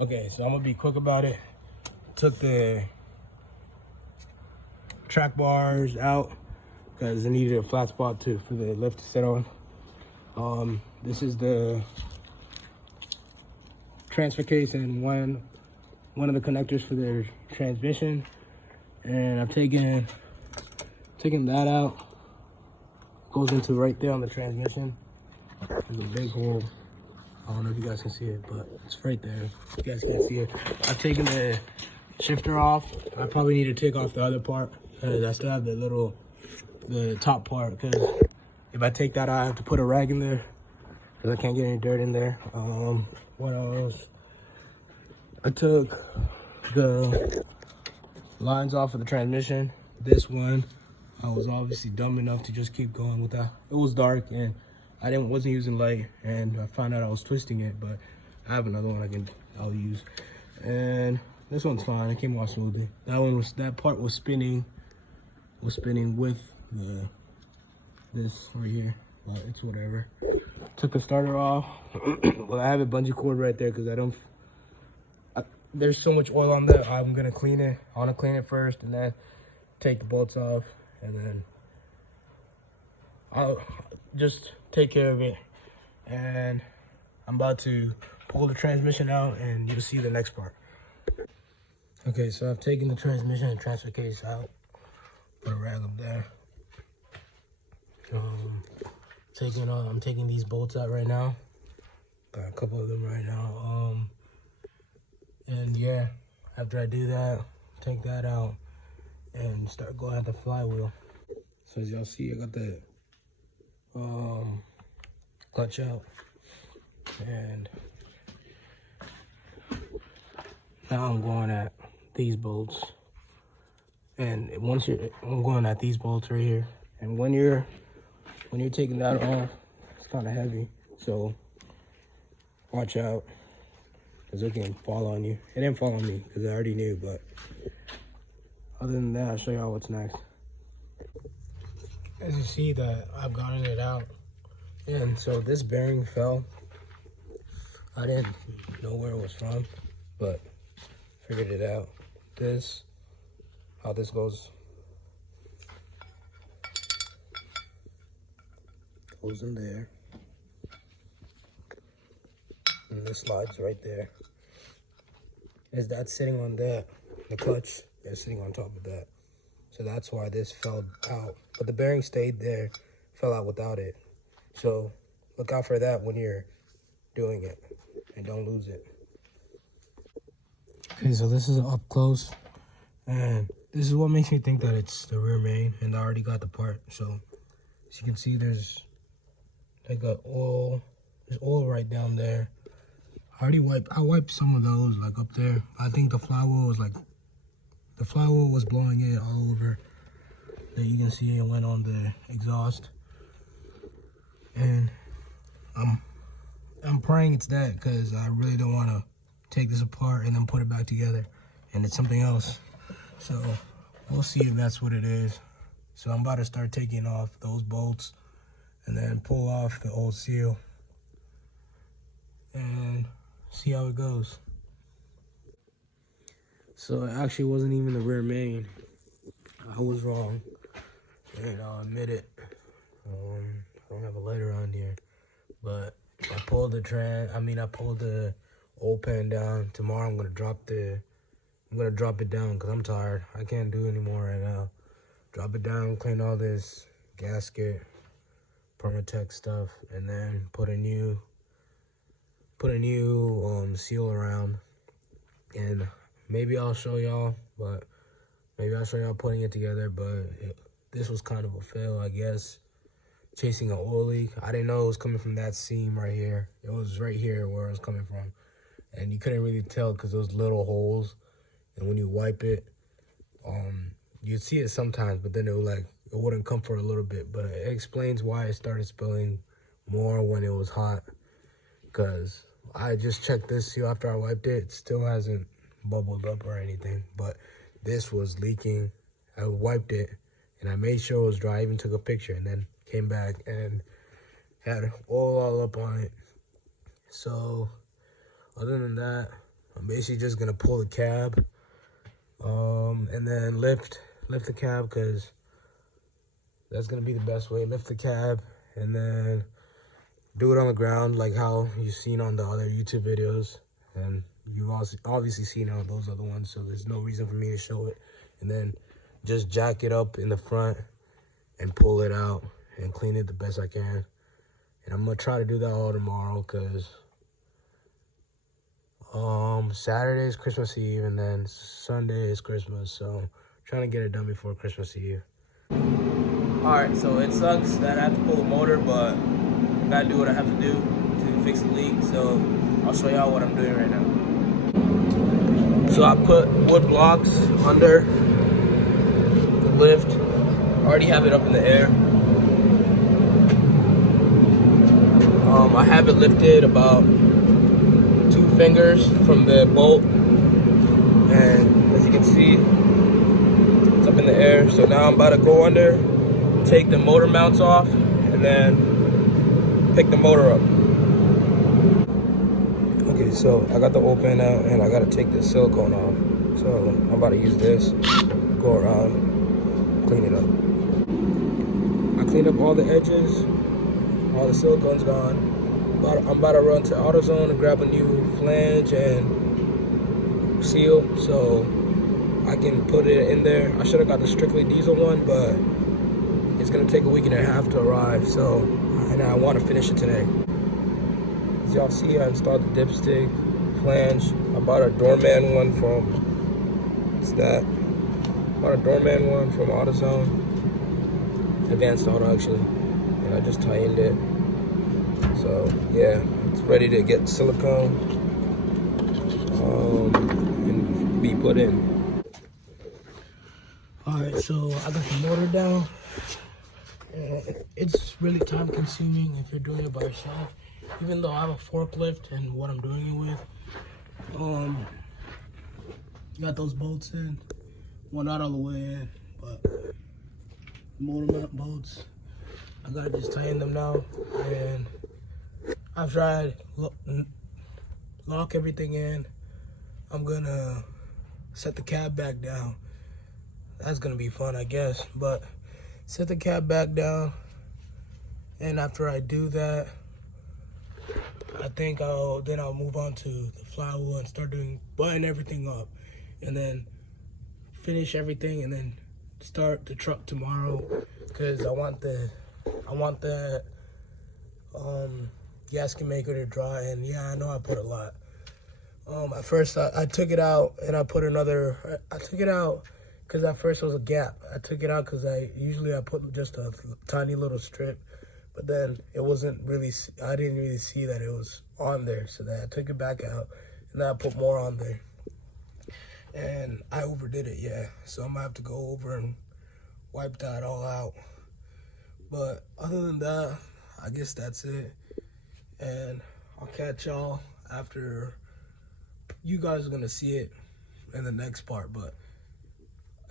Okay, so I'm gonna be quick about it. Took the track bars out because it needed a flat spot for the lift to sit on. This is the transfer case and one of the connectors for the transmission, and I've taken that out. Goes into right there on the transmission. There's a big hole. I don't know if you guys can see it, but it's right there. You guys can't see it. I've taken the shifter off. I probably need to take off the other part because I still have the top part, because if I take that out, I have to put a rag in there because I can't get any dirt in there. What else? I took the lines off of the transmission. This one, I was obviously dumb enough to just keep going with that. It was dark and I wasn't using light, and I found out I was twisting it, but I have another one I'll use. And this one's fine. It came off smoothly. That part was spinning with this right here, but it's whatever. Took the starter off. Well, I have a bungee cord right there because there's so much oil on there. I'm gonna clean it. I wanna clean it first and then take the bolts off, and then I'll just take care of it. And I'm about to pull the transmission out and you'll see the next part. Okay, so I've taken the transmission and transfer case out. Put a rag up there. I'm taking these bolts out right now. Got a couple of them right now. And yeah, after I do that, take that out and start going at the flywheel. So as y'all see, I got the clutch out, and now I'm going at these bolts. And I'm going at these bolts right here. And when you're taking that off, it's kind of heavy, so watch out, because it can fall on you. It didn't fall on me because I already knew, but other than that, I'll show y'all what's next. As you see, that I've gotten it out, and so this bearing fell. I didn't know where it was from, but figured it out. How this goes in there, and this slides right there. Is that sitting on that? The clutch is sitting on top of that, so that's why this fell out. But the bearing stayed there, fell out without it. So look out for that when you're doing it, and don't lose it. Okay, so this is up close, and this is what makes me think that it's the rear main, and I already got the part. So as you can see, there's oil right down there. I wiped some of those, like up there. I think the flywheel was blowing it all over. That you can see it went on the exhaust. And I'm praying it's that, because I really don't want to take this apart and then put it back together and it's something else. So we'll see if that's what it is. So I'm about to start taking off those bolts and then pull off the old seal and see how it goes. So it actually wasn't even the rear main. I was wrong, and I'll admit it. I don't have a lighter on here, but I pulled the old pan down. Tomorrow I'm gonna drop it down because I'm tired. I can't do any more right now. Drop it down, clean all this gasket, Permatex stuff, and then put a new seal around. And maybe I'll show y'all putting it together. But this was kind of a fail, I guess. Chasing an oil leak. I didn't know it was coming from that seam right here. It was right here where it was coming from, and you couldn't really tell because those little holes. And when you wipe it, you'd see it sometimes, but then it wouldn't come for a little bit. But it explains why it started spilling more when it was hot, because I just checked this seal after I wiped it. It still hasn't bubbled up or anything, but this was leaking. I wiped it and I made sure it was dry. I even took a picture and then came back and had oil all up on it. So other than that, I'm basically just gonna pull the cab, and then lift the cab, because that's gonna be the best way. Lift the cab and then do it on the ground, like how you've seen on the other YouTube videos, and you've also obviously seen all those other ones, so there's no reason for me to show it. And then just jack it up in the front and pull it out and clean it the best I can. And I'm gonna try to do that all tomorrow, because Saturday is Christmas Eve and then Sunday is Christmas, so I'm trying to get it done before Christmas Eve. Alright, so it sucks that I have to pull the motor, but I gotta do what I have to do to fix the leak, so I'll show y'all what I'm doing right now. So I put wood blocks under the lift. I already have it up in the air. I have it lifted about 2 fingers from the bolt, and as you can see, it's up in the air. So now I'm about to go under, take the motor mounts off, and then pick the motor up. Okay, so I got the oil pan out, and I gotta take the silicone off. So I'm about to use this, go around, clean it up. I cleaned up all the edges, all the silicone's gone. I'm about to run to AutoZone and grab a new flange and seal so I can put it in there. I should have got the strictly diesel one, but it's gonna take a week and a half to arrive, so, and I want to finish it today. As y'all see, I installed the dipstick, flange. I bought a doorman one from, what's that? Bought a doorman one from AutoZone, Advanced Auto actually, and I just tightened it. So yeah, it's ready to get silicone and be put in. All right, so I got the motor down. It's really time consuming if you're doing it by yourself. Even though I have a forklift and what I'm doing it with, got those bolts in, one not all the way in, but motor mount bolts, I gotta just tighten them now. And after I lock everything in, I'm gonna set the cab back down. That's gonna be fun, I guess, but set the cab back down, and after I do that, I think I'll move on to the flywheel and start button everything up, and then finish everything, and then start the truck tomorrow, because I want the gasket maker to dry. And yeah, I know I put a lot. At first I took it out and I put another. I took it out because at first it was a gap. I took it out because I put just a tiny little strip, but then it wasn't really. I didn't really see that it was on there, so then I took it back out and then I put more on there. And I overdid it, yeah. So I'm gonna have to go over and wipe that all out. But other than that, I guess that's it. And I'll catch y'all after. You guys are gonna see it in the next part, but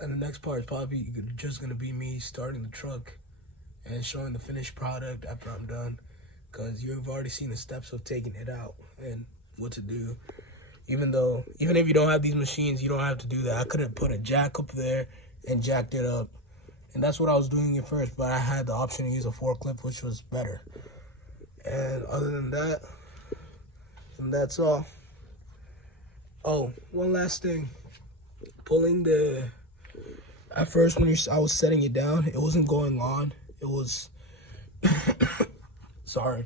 in the next part is probably just gonna be me starting the truck and showing the finished product after I'm done, because you've already seen the steps of taking it out and what to do. Even if you don't have these machines, you don't have to do that. I could have put a jack up there and jacked it up, and that's what I was doing at first, but I had the option to use a forklift, which was better. And other than that, that's all. Oh, one last thing. At first when I was setting it down, it wasn't going on. It was, sorry.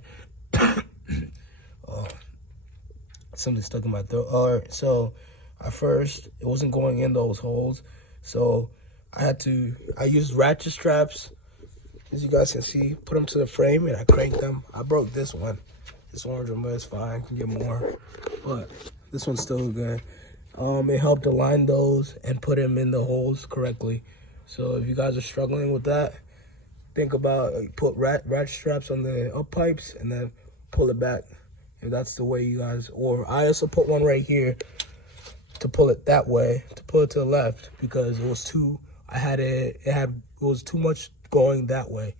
Something stuck in my throat. All right, so at first it wasn't going in those holes. So I used ratchet straps, as you guys can see, put them to the frame and I cranked them. I broke this one. This orange one, but it's fine, I can get more. But this one's still good. It helped align those and put them in the holes correctly. So if you guys are struggling with that, think about put ratchet straps on the up pipes and then pull it back. If that's the way you guys, or I also put one right here to pull it that way, to pull it to the left, because it was too, it was too much going that way.